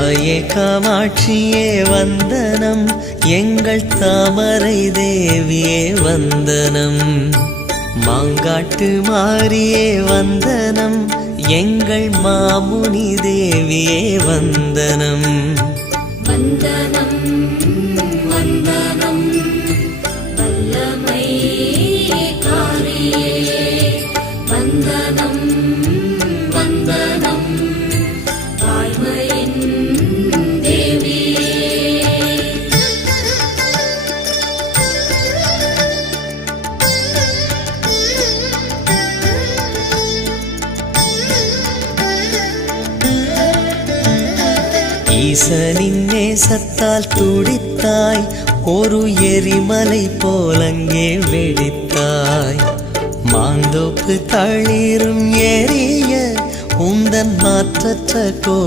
தாயே காமாட்சியே வந்தனம், எங்கள் தாமரை தேவியே வந்தனம். மாங்காட்டு மாரியே வந்தனம், எங்கள் மாமுனி தேவியே வந்தனம். வந்தனம் வந்தனம் வல்லமை காரியே, வந்தனம் வந்தனம் வாய்மையின் தேவியே. ஈசனின் நேசத்தால் துடித்தாய், ஒரு எரிமலை போலங்கே வெடித்தாய். மாந்தோப்பு தளிரும் எரிய உந்தன் மாற்றற்ற கோபம்